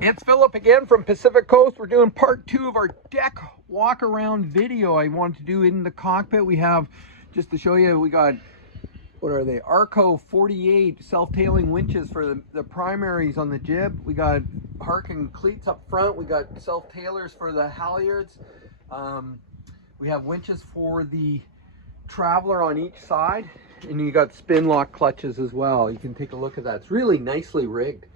It's Philip again from Pacific Coast. We're doing part 2 of our deck walk around video I wanted to do in the cockpit. We have, just to show you, we got, what are they, Arco 48 self-tailing winches for the primaries on the jib. We got Harken cleats up front. We got self-tailers for the halyards. We have winches for the traveler on each side, and you got spin lock clutches as well. You can take a look at that. It's really nicely rigged.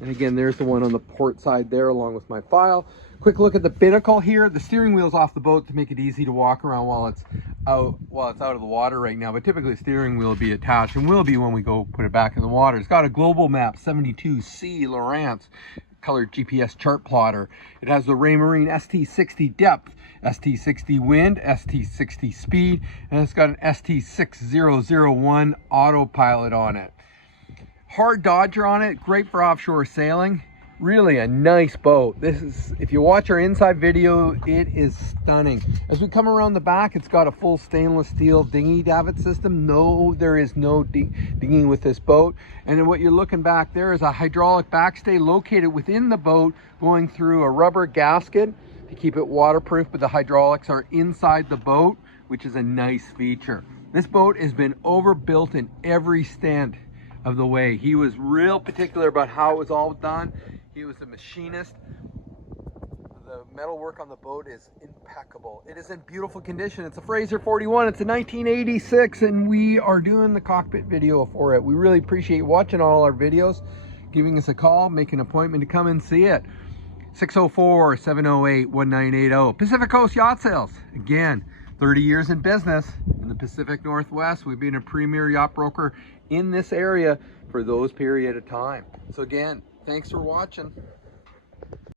And again, there's the one on the port side there along with my file. Quick look at the binnacle here. The steering wheel's off the boat to make it easy to walk around while it's out of the water right now. But typically the steering wheel will be attached, and will be when we go put it back in the water. It's got a global map 72C Lowrance colored GPS chart plotter. It has the Raymarine ST60 depth, ST60 wind, ST60 speed, and it's got an ST6001 autopilot on it. Hard Dodger on it, great for offshore sailing. Really a nice boat. This is, if you watch our inside video, it is stunning. As we come around the back, it's got a full stainless steel dinghy davit system. No, there is no dinghy with this boat. And then what you're looking back there is a hydraulic backstay located within the boat, going through a rubber gasket to keep it waterproof, but the hydraulics are inside the boat, which is a nice feature. This boat has been overbuilt in every stint of the way. He was real particular about how it was all done. He was a machinist. The metalwork on the boat is impeccable. It is in beautiful condition. It's a Fraser 41. It's a 1986, and we are doing the cockpit video for it. We really appreciate watching all our videos, giving us a call, make an appointment to come and see it. 604-708-1980. Pacific Coast Yacht Sales. Again, 30 years in business in the Pacific Northwest. We've been a premier yacht broker in this area for those period of time. So again, thanks for watching.